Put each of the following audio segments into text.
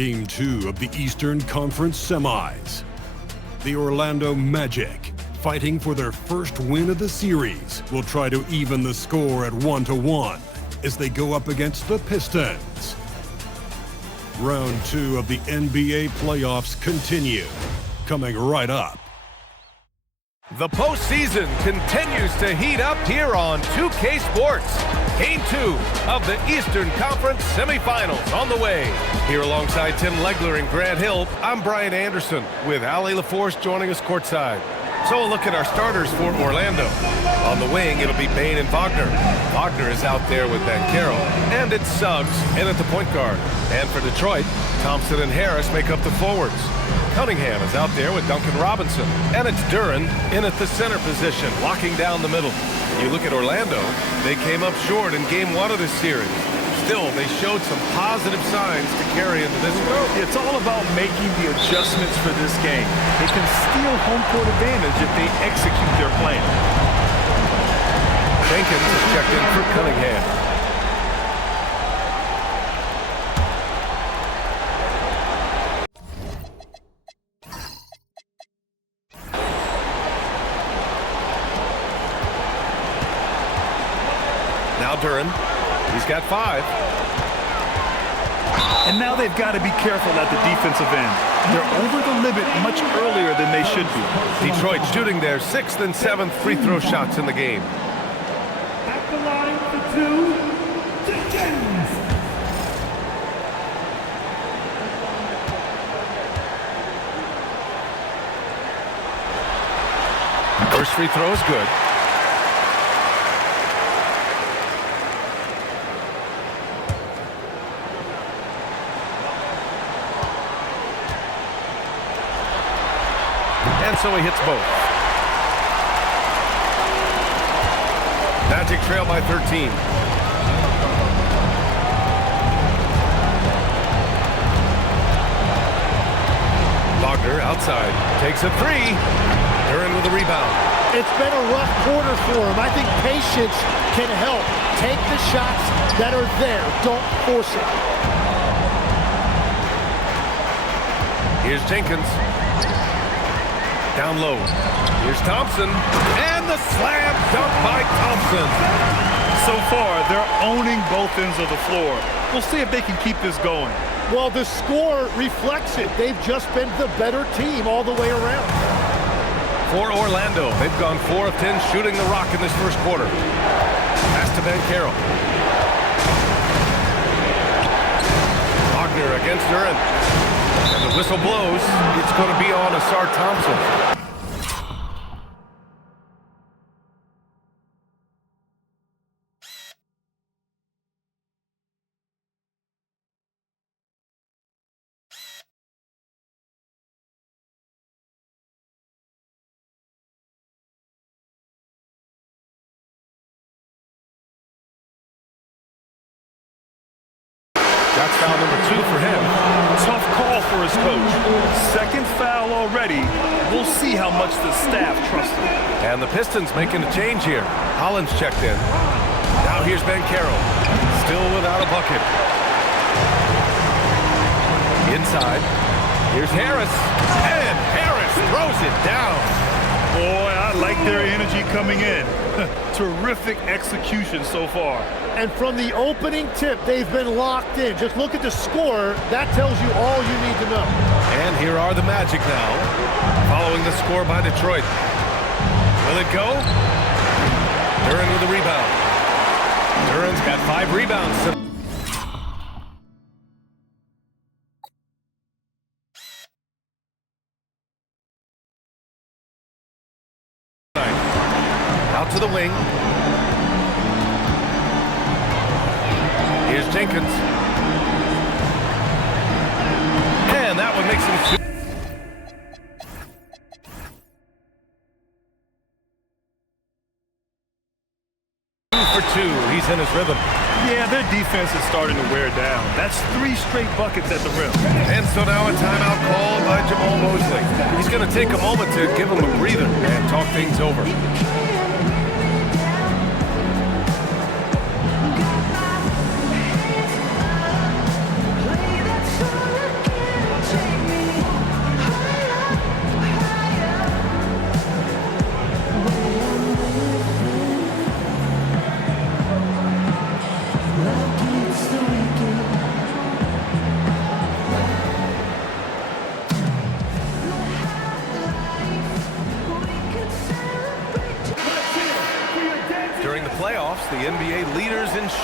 Game 2 of the Eastern Conference Semis. The Orlando Magic, fighting for their first win of the series, will try to even the score at 1-1 as they go up against the Pistons. Round 2 of the NBA playoffs continue, coming right up. The postseason continues to heat up here on 2K Sports. Game 2 of the Eastern Conference Semifinals on the way. Here alongside Tim Legler and Grant Hill, I'm Brian Anderson with Ali LaForce joining us courtside. So a look at our starters for Orlando. On the wing, it'll be Bane and Wagner. Wagner is out there with Banchero, and it's Suggs in at the point guard. And for Detroit, Thompson and Harris make up the forwards. Cunningham is out there with Duncan Robinson, and it's Duren in at the center position, locking down the middle. You look at Orlando, they came up short in Game 1 of this series. Still, they showed some positive signs to carry into this one. It's all about making the adjustments for this game. They can steal home court advantage if they execute their plan. Jenkins is checked in for Cunningham. Now Duren. He's got 5. And now they've got to be careful at the defensive end. They're over the limit much earlier than they should be. Detroit shooting their 6th and 7th free throw shots in the game. At the line for 2, Jenkins. First free throw is good. And so he hits both. Magic trail by 13. Wagner outside. Takes a 3. Duren with the rebound. It's been a rough quarter for him. I think patience can help. Take the shots that are there. Don't force it. Here's Jenkins. Down low. Here's Thompson. And the slam dunk by Thompson. So far, they're owning both ends of the floor. We'll see if they can keep this going. Well, the score reflects it. They've just been the better team all the way around. For Orlando, they've gone 4 of 10 shooting the rock in this first quarter. Pass to Banchero. Wagner against Duren. And the whistle blows. It's going to be on Asar Thompson. That's foul number 2 for him. Tough call for his coach. Second foul already. We'll see how much the staff trusts him. And the Pistons making a change here. Hollins checked in. Now here's Banchero. Still without a bucket. Inside. Here's Harris. And Harris throws it down. Boy, I like their energy coming in. Terrific execution so far. And from the opening tip, they've been locked in. Just look at the score. That tells you all you need to know. And here are the Magic now, following the score by Detroit. Will it go? Duren with the rebound. Duren's got 5 rebounds. Out to the wing. Here's Jenkins. And that one makes him 2 for 2. He's in his rhythm. Yeah, their defense is starting to wear down. That's 3 straight buckets at the rim. And so now a timeout called by Jamal Mosley. He's going to take a moment to give him a breather and talk things over.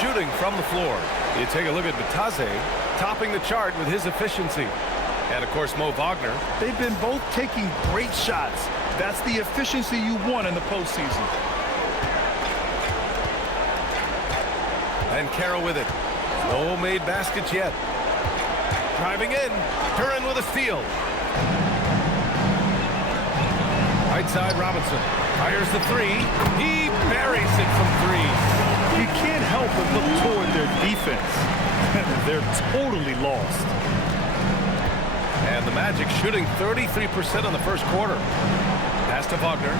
shooting from the floor. You take a look at Bataze, topping the chart with his efficiency. And, of course, Mo Wagner. They've been both taking great shots. That's the efficiency you want in the postseason. And Carroll with it. No made baskets yet. Driving in. Duran with a steal. Right side, Robinson. Fires the three. He buries it from three. You can't help but look toward their defense. They're totally lost. And the Magic shooting 33% in the first quarter. Pass to Wagner.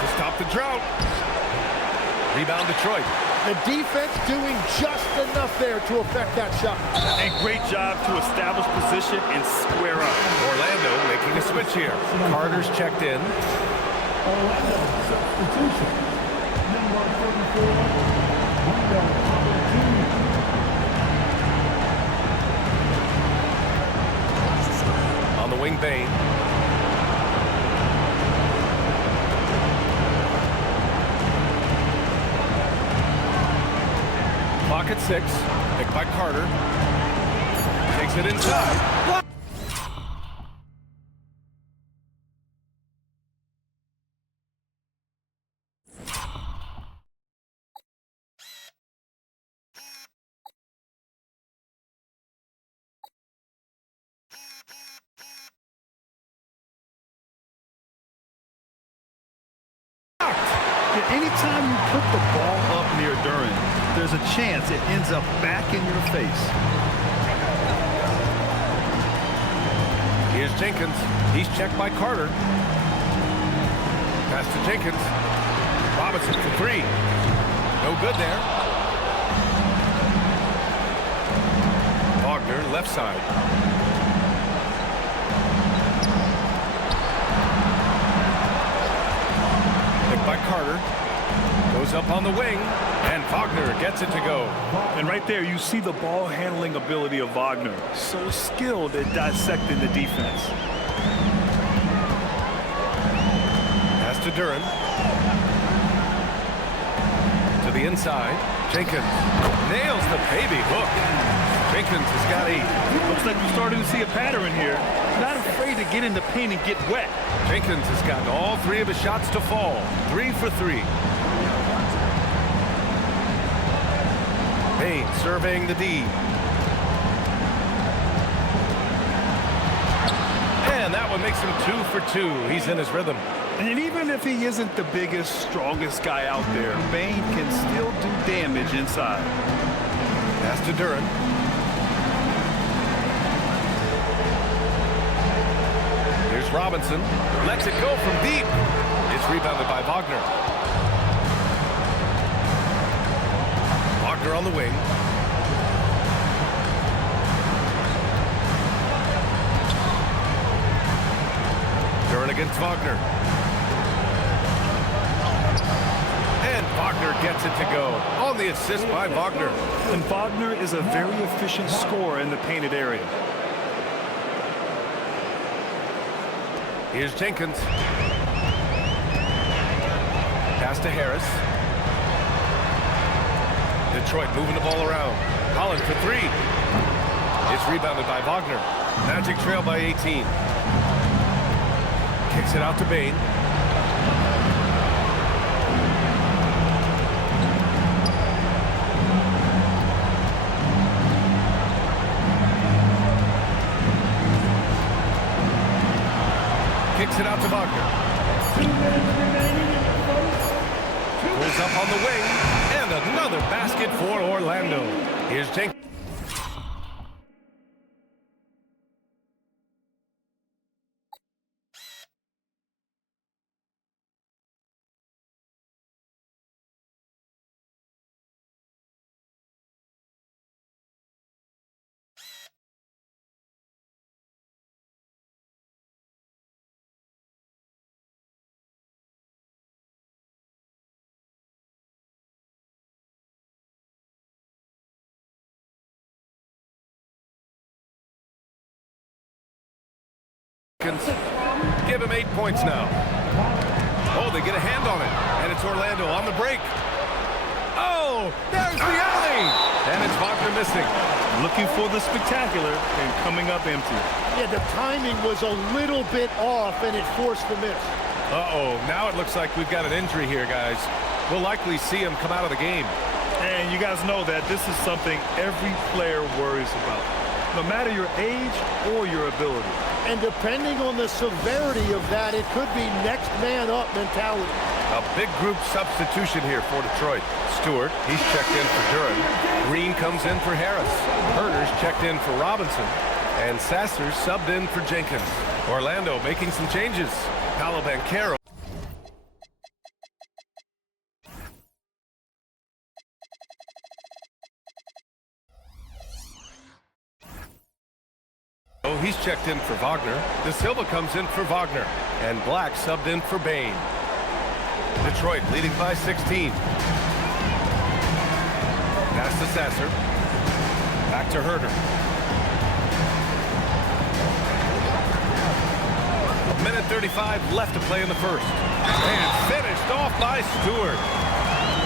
To stop the drought. Rebound Detroit. The defense doing just enough there to affect that shot. And great job to establish position and square up. Orlando making a switch here. Carter's checked in. Orlando substitution. Number 34, Wendell Carter Jr. On the wing, Bain. Clock at 6. Picked by Carter. Takes it inside. Anytime you put the ball up near Duran, there's a chance it ends up back in your face. Here's Jenkins. He's checked by Carter. Pass to Jenkins. Robinson for three. No good there. Wagner, left side. Picked by Carter. Goes up on the wing, and Wagner gets it to go. And right there, you see the ball handling ability of Wagner. So skilled at dissecting the defense. Pass to Duran. To the inside. Jenkins nails the baby hook. Jenkins has got 8. Looks like we're starting to see a pattern here. Not afraid to get in the paint and get wet. Jenkins has gotten all 3 of his shots to fall. 3 for 3. Bain surveying the D. And that one makes him 2 for 2. He's in his rhythm. And even if he isn't the biggest, strongest guy out there, Bain can still do damage inside. Pass to Duran. Here's Robinson. Lets it go from deep. It's rebounded by Wagner. Wagner on the wing. Duran against Wagner. And Wagner gets it to go. On the assist by Wagner. And Wagner is a very efficient scorer in the painted area. Here's Jenkins. Pass to Harris. Detroit moving the ball around. Holland for 3. It's rebounded by Wagner. Magic trail by 18. Kicks it out to Bain. Kicks it out to Wagner. 2 minutes remaining in the first. Pulls up on the wing. And another basket for Orlando. Here's Jenkins. Pulls give him 8 points now. Oh, they get a hand on it, and it's Orlando on the break. Oh, there's the alley, and it's Wagner missing. Looking for the spectacular and coming up empty. Yeah, the timing was a little bit off, and it forced the miss. Uh-oh, now it looks like we've got an injury here, guys. We'll likely see him come out of the game. And you guys know that this is something every player worries about, no matter your age or your ability. And depending on the severity of that, it could be next man up mentality. A big group substitution here for Detroit. Stewart, he's checked in for Duran. Green comes in for Harris. Herder's checked in for Robinson. And Sasser's subbed in for Jenkins. Orlando making some changes. Paolo Banchero. Oh, he's checked in for Wagner. De Silva comes in for Wagner. And Black subbed in for Bain. Detroit leading by 16. Pass to Sasser. Back to Herder. Minute 35 left to play in the first. And finished off by Stewart.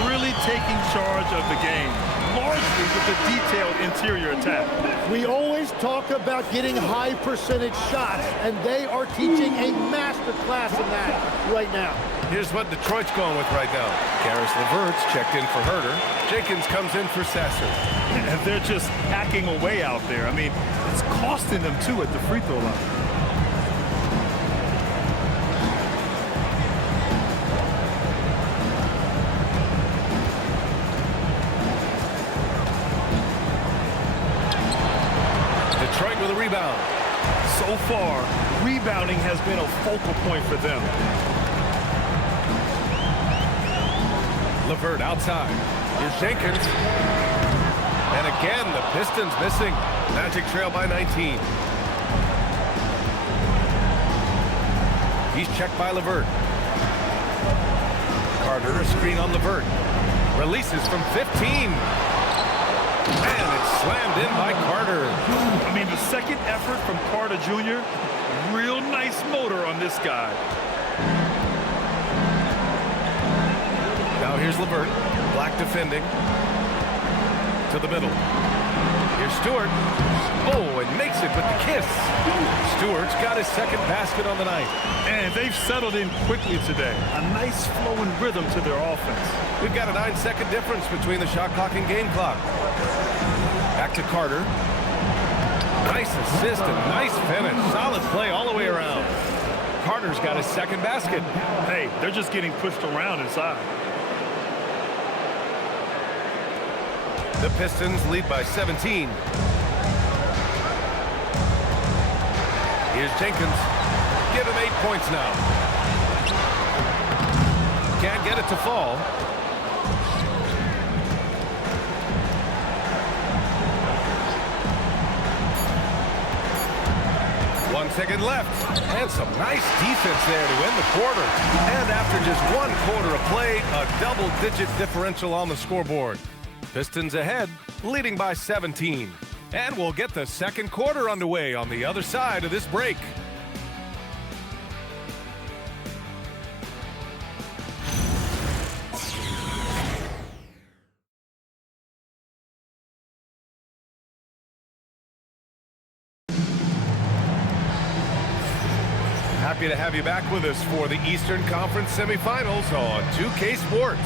Really taking charge of the game, largely with the detailed interior attack. We always talk about getting high percentage shots, and they are teaching a master class in that right now. Here's what Detroit's going with right now. Karis LeVert's checked in for Herder. Jenkins comes in for Sasser. And they're just hacking away out there. I mean, it's costing them too at the free throw line. Detroit with a rebound. So far, rebounding has been a focal point for them. LeVert outside. Here's Jenkins. And again, the Pistons missing. Magic trail by 19. He's checked by LeVert. Carter, a screen on LeVert. Releases from 15. And it's slammed in by Carter. I mean, the second effort from Carter Jr., real nice motor on this guy. Now here's LeVert. Black defending. To the middle. Here's Stewart. Oh, and makes it with the kiss. Stewart's got his second basket on the night. And they've settled in quickly today. A nice flowing rhythm to their offense. We've got a 9-second difference between the shot clock and game clock. Back to Carter. Nice assist and nice finish. Solid play all the way around. Carter's got his second basket. Hey, they're just getting pushed around inside. The Pistons lead by 17. Here's Jenkins. Give him 8 points now. Can't get it to fall. One second left. And some nice defense there to end the quarter. And after just 1 quarter of play, a double-digit differential on the scoreboard. Pistons ahead, leading by 17. And we'll get the second quarter underway on the other side of this break. Happy to have you back with us for the Eastern Conference semifinals on 2K Sports.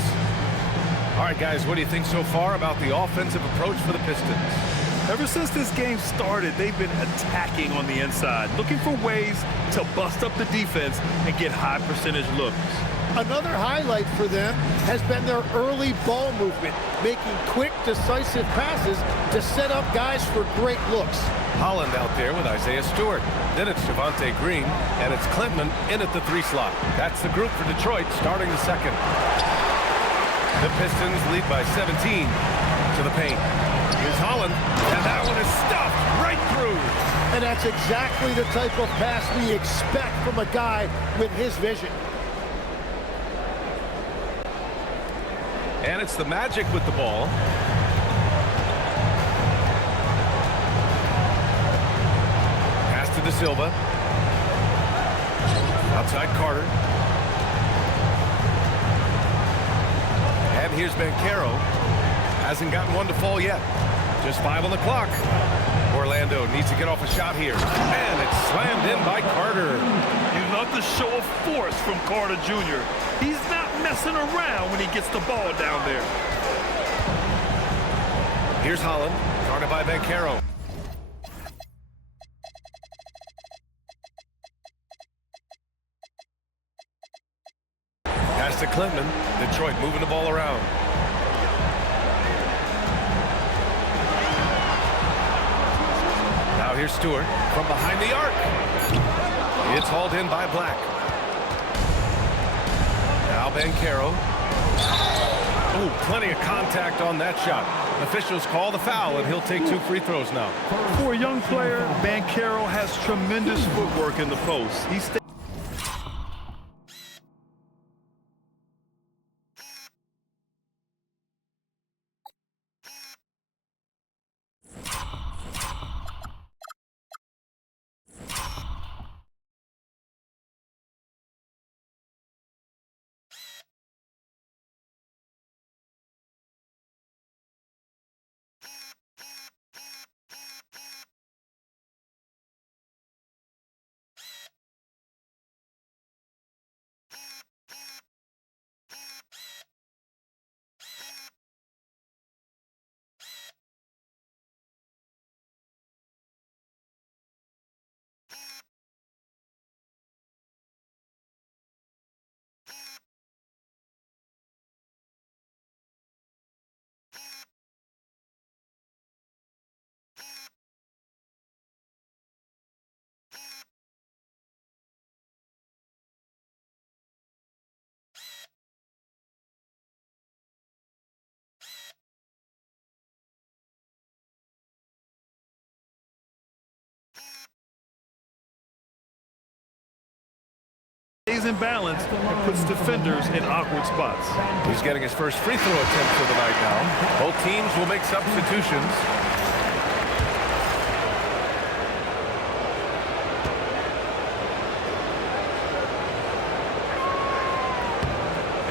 All right, guys, what do you think so far about the offensive approach for the Pistons? Ever since this game started, they've been attacking on the inside, looking for ways to bust up the defense and get high percentage looks. Another highlight for them has been their early ball movement, making quick, decisive passes to set up guys for great looks. Holland out there with Isaiah Stewart. Then it's Javonte Green, and it's Klintman in at the 3 slot. That's the group for Detroit starting the second. The Pistons lead by 17 to the paint. Here's Holland, and that one is stuffed right through. And that's exactly the type of pass we expect from a guy with his vision. And it's the Magic with the ball. Pass to De Silva. Outside Carter. And here's Banchero. Hasn't gotten one to fall yet. Just 5 on the clock. Orlando needs to get off a shot here. And it's slammed in by Carter. You love the show of force from Carter Jr. He's not messing around when he gets the ball down there. Here's Holland, guarded by Banchero. Pass to Clinton. Detroit moving the ball around. Now here's Stewart from behind the arc. It's hauled in by Black. Now Banchero. Oh, plenty of contact on that shot. Officials call the foul, and he'll take 2 free throws now. For a young player, Banchero has tremendous footwork in the post. He's stays in balance and puts defenders in awkward spots. He's getting his first free throw attempt for the night now. Both teams will make substitutions.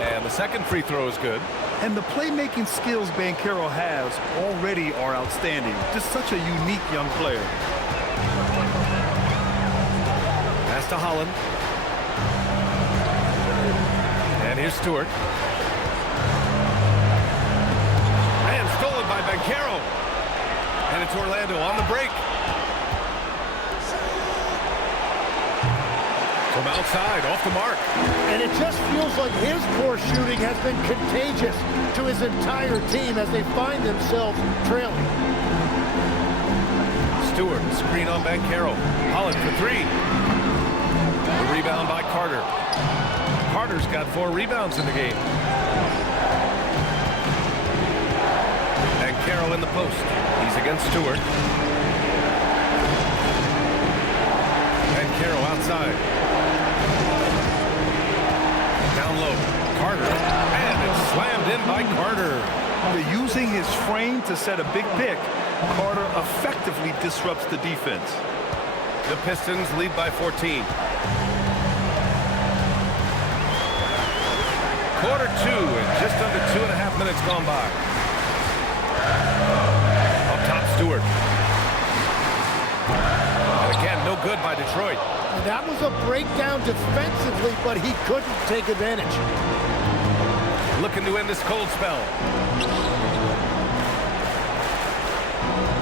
And the second free throw is good. And the playmaking skills Banchero has already are outstanding. Just such a unique young player. Pass to Holland. And here's Stewart. And stolen by Banchero. And it's Orlando on the break. From outside, off the mark. And it just feels like his poor shooting has been contagious to his entire team as they find themselves trailing. Stewart, screen on Banchero. Holland for 3. The rebound by Carter. Carter's got 4 rebounds in the game. Banchero in the post. He's against Stewart. Banchero outside. Down low, Carter, and it's slammed in by Carter. Using his frame to set a big pick, Carter effectively disrupts the defense. The Pistons lead by 14. Quarter 2, and just under 2.5 minutes gone by. Up top, Stewart. And again, no good by Detroit. That was a breakdown defensively, but he couldn't take advantage. Looking to end this cold spell.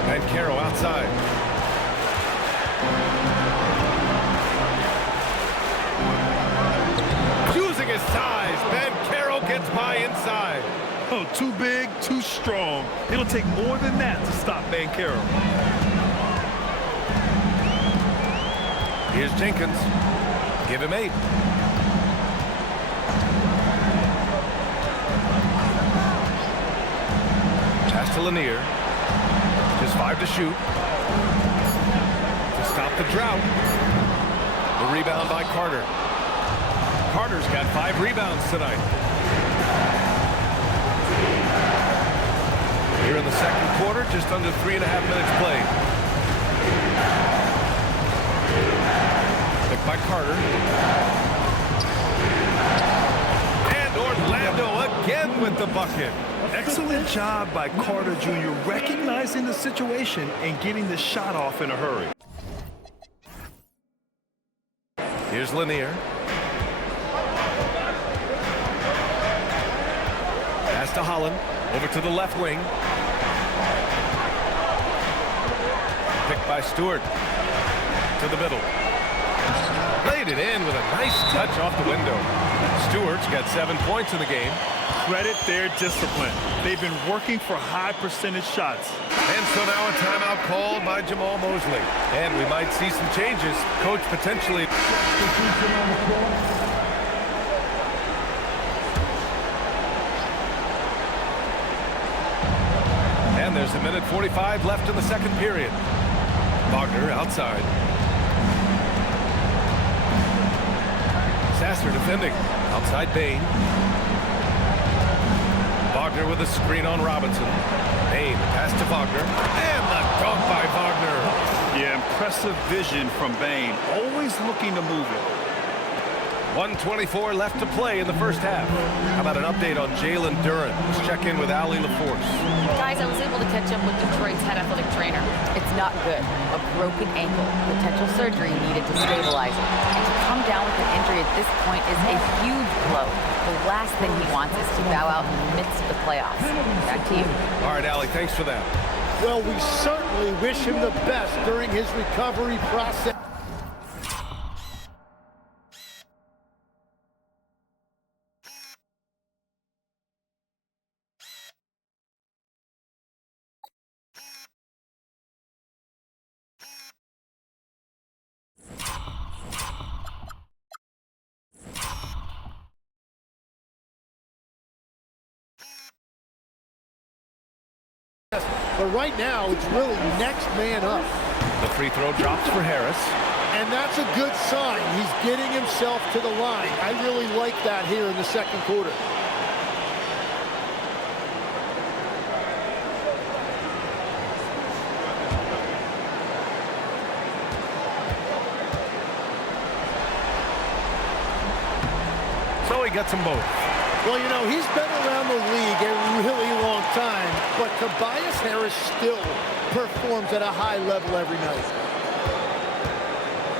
Banchero outside. Using his size, Banchero gets by inside. Oh, too big, too strong. It'll take more than that to stop Banchero. Here's Jenkins. Give him 8. Pass to Lanier. Just 5 to shoot. To stop the drought. The rebound by Carter. Carter's got 5 rebounds tonight. Here in the second quarter, just under 3.5 minutes played. By Carter. with the bucket. Excellent job by Carter Jr. recognizing the situation and getting the shot off in a hurry. Here's Lanier. Pass to Holland. Over to the left wing. Picked by Stewart. To the middle. Laid it in with a nice touch off the window. Stewart's got 7 points in the game. Credit their discipline. They've been working for high percentage shots. And so now a timeout called by Jamal Mosley. And we might see some changes. Coach potentially. And there's a minute 45 left in the second period. Wagner outside. Sasser defending. Outside Bain. Wagner with a screen on Robinson. Bain pass to Wagner. And the dunk by Wagner. Yeah, impressive vision from Bain. Always looking to move it. 1:24 left to play in the first half. How about an update on Jalen Duren? Let's check in with Allie LaForce. Guys, I was able to catch up with Detroit's head athletic trainer. It's not good. A broken ankle. Potential surgery needed to stabilize it. And to come down with an injury at this point is a huge blow. The last thing he wants is to bow out in the midst of the playoffs. Back to you. All right, Allie, thanks for that. Well, we certainly wish him the best during his recovery process. But right now, it's really next man up. The free throw drops for Harris. And that's a good sign. He's getting himself to the line. I really like that here in the second quarter. So he gets them both. Well, you know, he's been around the league a really long time, but Tobias Harris still performs at a high level every night.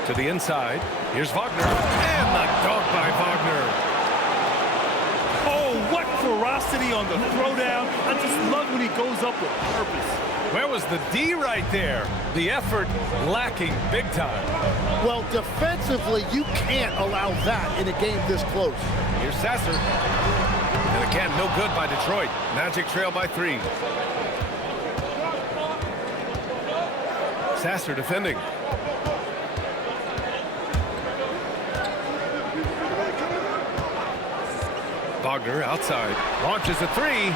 To the inside. Here's Wagner. And the dunk by Wagner. Oh, what ferocity on the throwdown. I just love when he goes up with purpose. Where was the D right there? The effort lacking big time. Well, defensively, you can't allow that in a game this close. Here's Sasser. And again, no good by Detroit. Magic trail by 3. Sasser defending. Wagner outside. Launches a 3.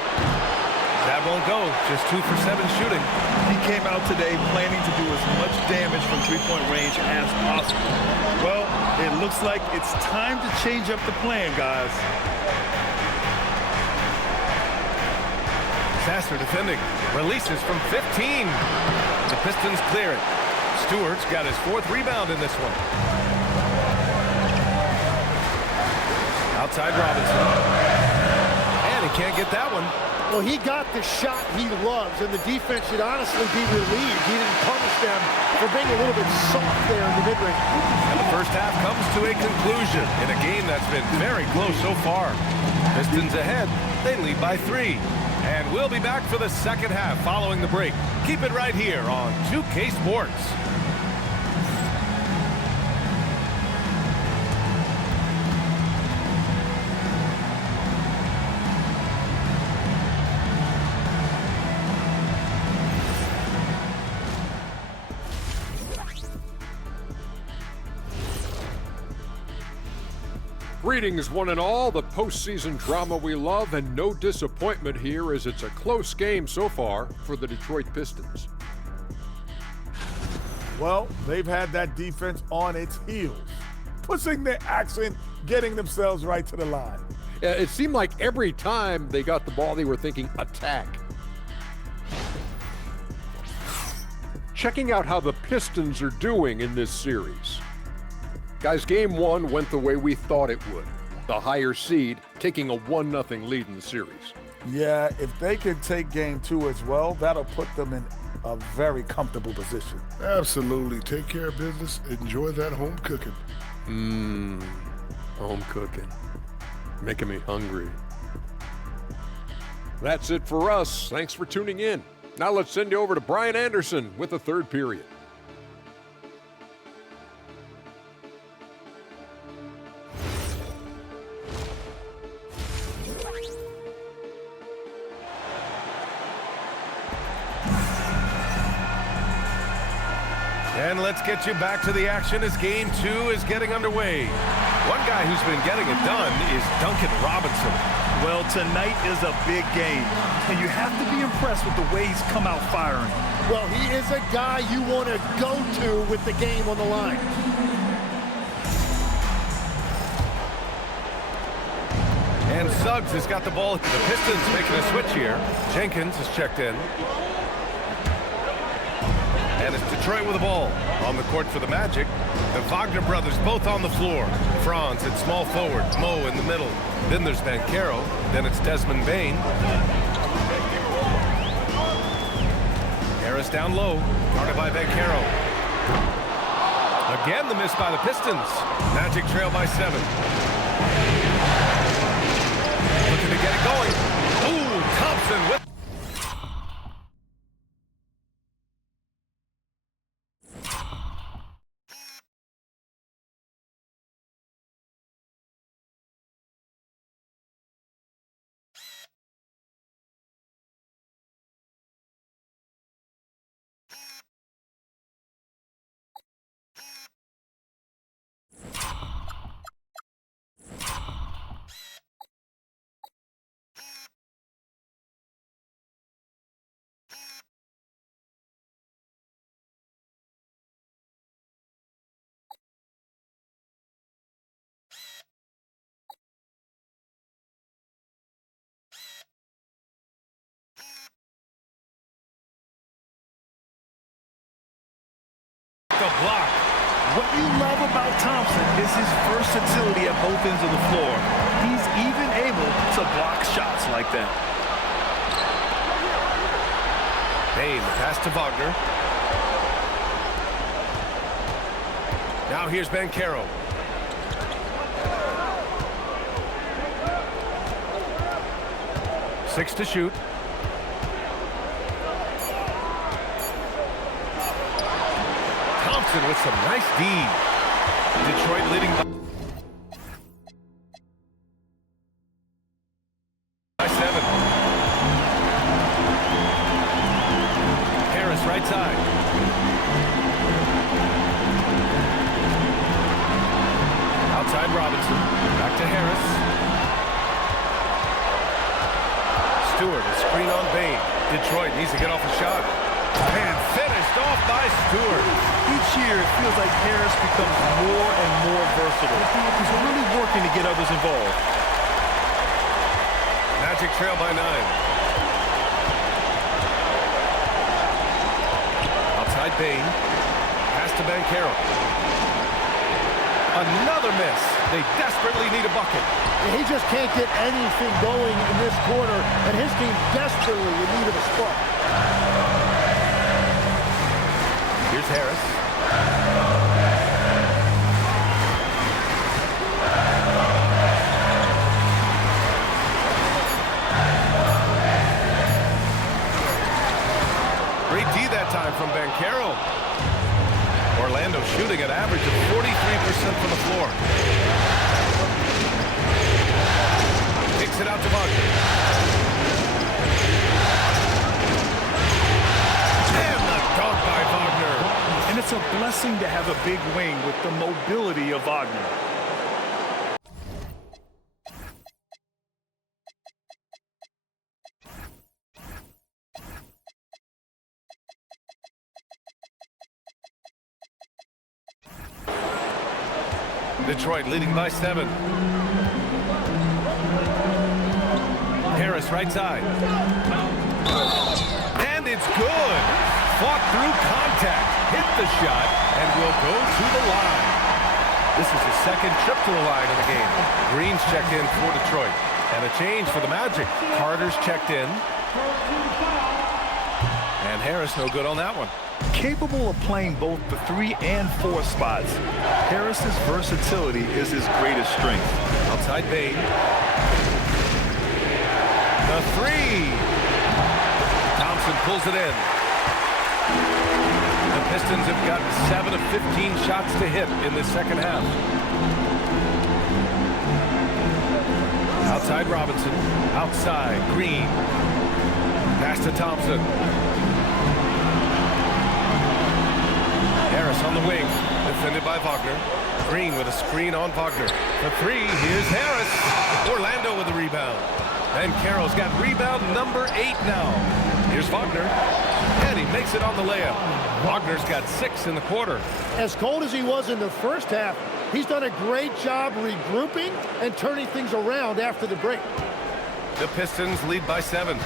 That won't go. Just 2 for 7 shooting. He came out today planning to do as much damage from three-point range as possible. Well, it looks like it's time to change up the plan, guys. Sasser defending. Releases from 15. The Pistons clear it. Stewart's got his 4th rebound in this one. Outside Robinson. And he can't get that one. Well, he got the shot he loves, and the defense should honestly be relieved. He didn't punish them for being a little bit soft there in the mid-range. And the first half comes to a conclusion in a game that's been very close so far. Pistons ahead. They lead by 3. And we'll be back for the second half following the break. Keep it right here on 2K Sports. Greetings, one and all. The postseason drama we love, and no disappointment here as it's a close game so far for the Detroit Pistons. Well, they've had that defense on its heels, pushing their action, getting themselves right to the line. It seemed like every time they got the ball, they were thinking attack. Checking out how the Pistons are doing in this series. Guys, game 1 went the way we thought it would. The higher seed taking a 1-0 lead in the series. Yeah, if they can take game 2 as well, that'll put them in a very comfortable position. Absolutely. Take care of business. Enjoy that home cooking. Home cooking. Making me hungry. That's it for us. Thanks for tuning in. Now let's send you over to Brian Anderson with the third period. And let's get you back to the action as game 2 is getting underway. One guy who's been getting it done is Duncan Robinson. Well, tonight is a big game, and you have to be impressed with the way he's come out firing. Well, he is a guy you want to go to with the game on the line. And Suggs has got the ball. The Pistons making a switch here. Jenkins is checked in. And it's Detroit with the ball. On the court for the Magic. The Wagner brothers both on the floor. Franz at small forward. Mo in the middle. Then there's Banchero. Then it's Desmond Bane. Harris down low. Guarded by Banchero. Again the miss by the Pistons. Magic trail by 7. Looking to get it going. Ooh, Thompson with... The block. What you love about Thompson is his versatility at both ends of the floor. He's even able to block shots like that. Bane, the pass to Wagner. Now here's Banchero. Six to shoot. Thompson with some nice D. Detroit leading by 7. Harris right side. Outside Robinson. Back to Harris. Stewart, a screen on Bane. Detroit needs to get off a shot. And finished off by Stewart. Each year, it feels like Harris becomes more and more versatile. He's really working to get others involved. Magic trail by 9. Outside Bane. Pass to Banchero. Another miss. They desperately need a bucket. He just can't get anything going in this quarter, and his team desperately in need of a spark. Here's Harris. Great D that time from Banchero. Orlando shooting an average of 43% from the floor. Kicks it out to Wagner. And the dunk by Wagner. And it's a blessing to have a big wing with the mobility of Wagner. Detroit leading by 7. Harris right side. And it's good. Fought through contact. Hit the shot and will go to the line. This is his second trip to the line in the game. Green's checked in for Detroit. And a change for the Magic. Carter's checked in. And Harris no good on that one. Capable of playing both the 3 and 4 spots, Harris's versatility is his greatest strength. Outside Bain. The 3. Thompson pulls it in. The Pistons have got 7 of 15 shots to hit in this second half. Outside Robinson. Outside Green. Pass to Thompson. Harris on the wing. Defended by Wagner. Green with a screen on Wagner. For 3, here's Harris. Orlando with a rebound. And Carroll's got rebound number 8 now. Here's Wagner. And he makes it on the layup. Wagner's got 6 in the quarter. As cold as he was in the first half, he's done a great job regrouping and turning things around after the break. The Pistons lead by 7.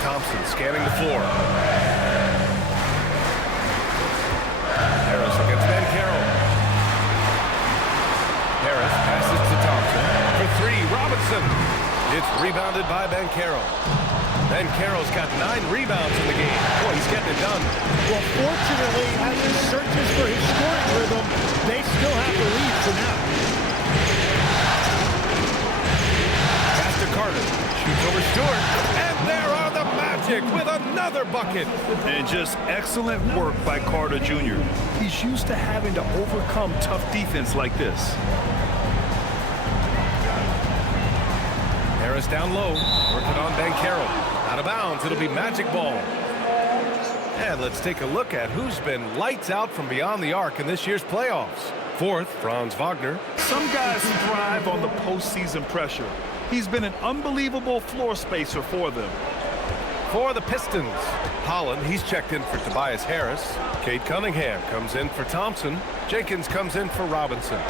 Thompson scanning the floor. Harris against Van Carroll. Harris passes to Thompson. For 3, Robinson. It's rebounded by Van Carroll. Van Carroll's got 9 rebounds in the game. Boy, he's getting it done. Well, fortunately, as he searches for his scoring rhythm, they still have the lead for now. Pass to Carter. Shoots over Stewart. And there are the Magic with another bucket. And just excellent work by Carter Jr. He's used to having to overcome tough defense like this. Harris down low, working on Van Carroll. Out of bounds, it'll be Magic ball. And let's take a look at who's been lights out from beyond the arc in this year's playoffs. 4th, Franz Wagner. Some guys thrive on the postseason pressure. He's been an unbelievable floor spacer for them. For the Pistons, Holland, he's checked in for Tobias Harris. Cade Cunningham comes in for Thompson. Jenkins comes in for Robinson.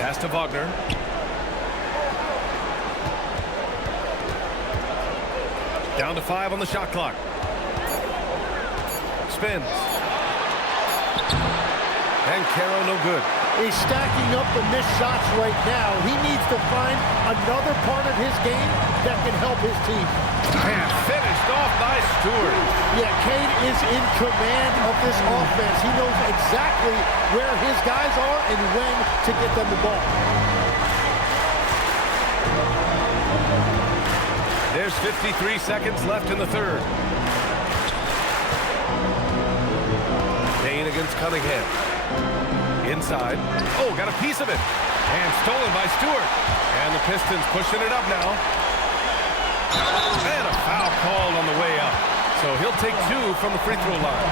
Pass to Wagner. Down to 5 on the shot clock. Spins. And Carroll no good. He's stacking up the missed shots right now. He needs to find another part of his game that can help his team. And finished off by Stewart. Yeah, Cade is in command of this offense. He knows exactly where his guys are and when to get them the ball. There's 53 seconds left in the third. Payne against Cunningham. Inside. Oh, got a piece of it. And stolen by Stewart. And the Pistons pushing it up now. And a foul called on the way up. So he'll take 2 from the free throw line.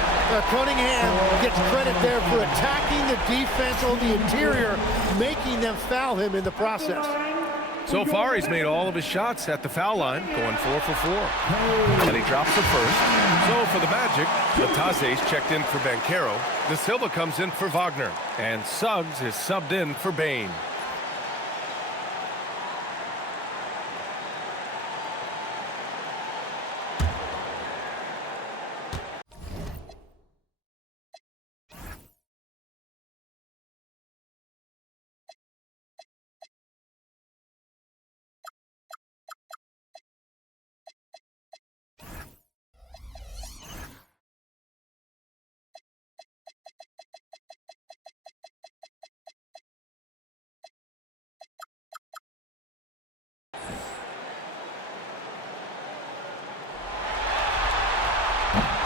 Cunningham gets credit there for attacking the defense on the interior, making them foul him in the process. So far, he's made all of his shots at the foul line, going 4 for 4. And he drops the first. So for the Magic, Lataze's checked in for Van Carroll. De Silva comes in for Wagner. And Suggs is subbed in for Bain.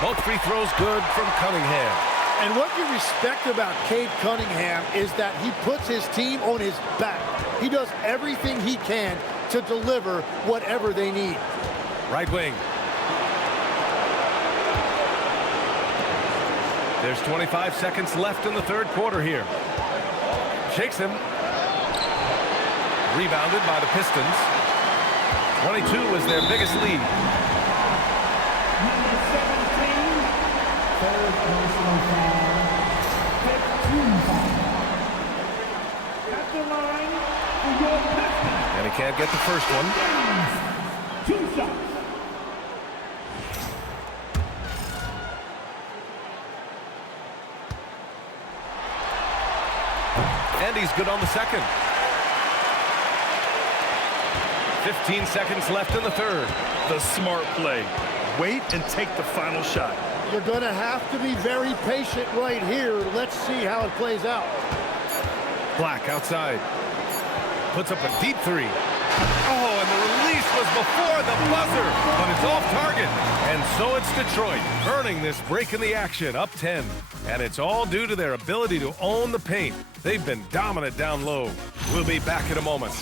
Both free throws good from Cunningham. And what you respect about Cade Cunningham is that he puts his team on his back. He does everything he can to deliver whatever they need. Right wing. There's 25 seconds left in the third quarter here. Shakes him. Rebounded by the Pistons. 22 is their biggest lead. Number 17, third personal foul, 15 foul. At the line for your Pistons. And he can't get the first one. 2 shots. And he's good on the second. 15 seconds left in the third. The smart play. Wait and take the final shot. You're going to have to be very patient right here. Let's see how it plays out. Black outside. Puts up a deep three. Oh, and the release was before the buzzer, but it's off target. And so it's Detroit earning this break in the action, up 10. And it's all due to their ability to own the paint. They've been dominant down low. We'll be back in a moment.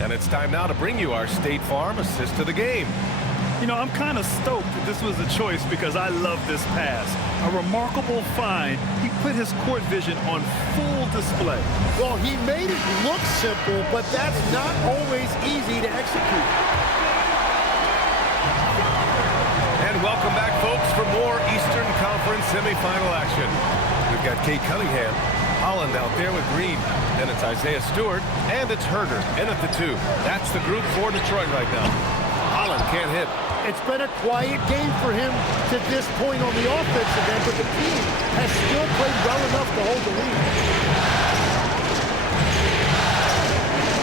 And it's time now to bring you our State Farm assist of the game. You know, I'm kind of stoked that this was a choice because I love this pass. A remarkable find. He put his court vision on full display. Well, he made it look simple, but that's not always easy to execute. And welcome back, folks, for more Eastern Conference semifinal action. We've got Kate Cunningham, Holland out there with Green. Then it's Isaiah Stewart, and it's Herder in at the 2. That's the group for Detroit right now. Holland can't hit. It's been a quiet game for him to this point on the offensive end, but the team has still played well enough to hold the lead.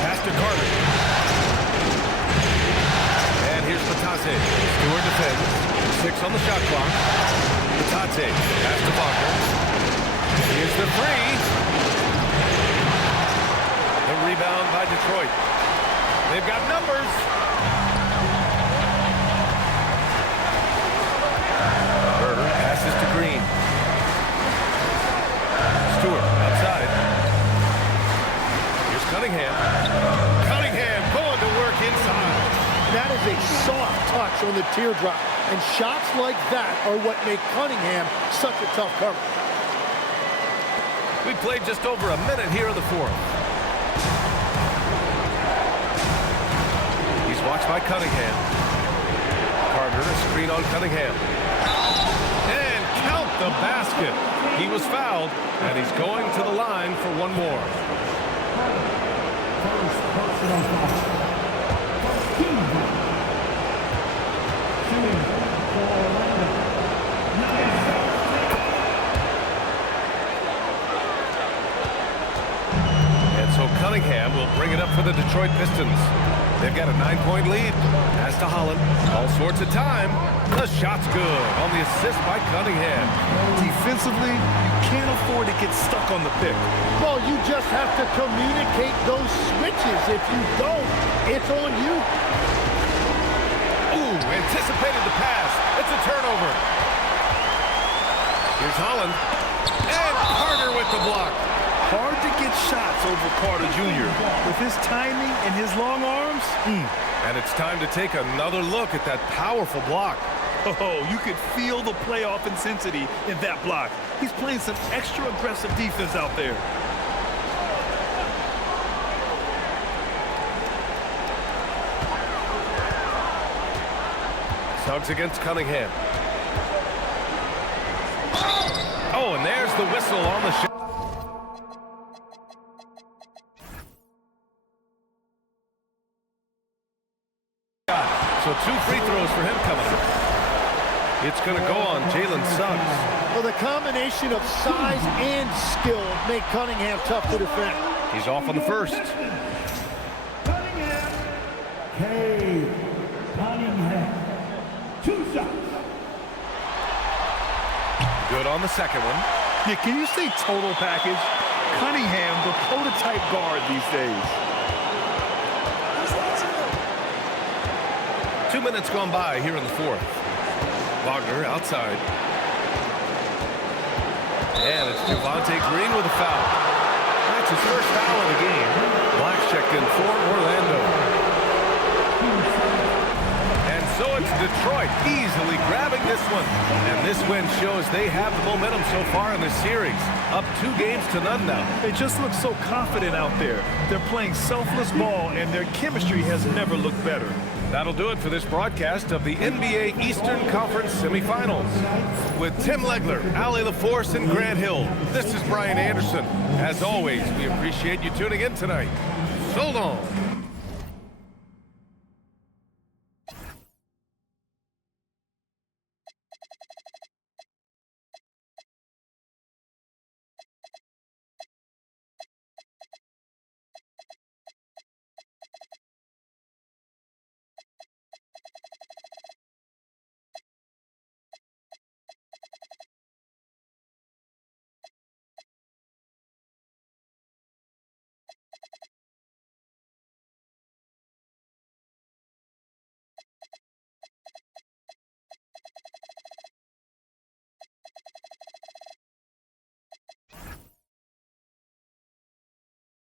Pass to Carter. And here's Patase. Stewart defends. 6 on the shot clock. Patase. Pass to Wagner. Here's the three. The rebound by Detroit. They've got numbers. Herder passes to Green. Stewart outside. Here's Cunningham. Cunningham going to work inside. That is a soft touch on the teardrop. And shots like that are what make Cunningham such a tough cover. We played just over a minute here in the fourth. He's watched by Cunningham. Carter, a screen on Cunningham. And count the basket. He was fouled, and he's going to the line for one more. First personal foul. Shooting for Orlando. And so Cunningham will bring it up for the Detroit Pistons. They've got a 9-point lead. Pass to Holland. All sorts of time. The shot's good on the assist by Cunningham. Defensively, you can't afford to get stuck on the pick. Well, you just have to communicate those switches. If you don't, it's on you. Ooh, anticipated the pass. It's a turnover. Here's Holland. And Carter with the block. Hard to get shots over Carter Jr. With his timing and his long arms. And it's time to take another look at that powerful block. Oh, you could feel the playoff intensity in that block. He's playing some extra aggressive defense out there. Suggs against Cunningham. Oh, and there's the whistle on the shot. So 2 free throws for him coming up. It's going to go on Jalen Suggs. Well, the combination of size and skill make Cunningham tough to defend. He's off on the first. Cunningham. Cade Cunningham. 2 shots. Good on the second one. Yeah, can you say total package? Cunningham, the prototype guard these days. 2 minutes gone by here in the fourth. Wagner outside. And it's Javonte Green with a foul. That's his first foul of the game. Black checked in for Orlando. And so it's Detroit easily grabbing this one. And this win shows they have the momentum so far in this series. Up 2 games to none now. They just look so confident out there. They're playing selfless ball, and their chemistry has never looked better. That'll do it for this broadcast of the NBA Eastern Conference Semifinals. With Tim Legler, Allie LaForce, and Grant Hill, this is Brian Anderson. As always, we appreciate you tuning in tonight. So long.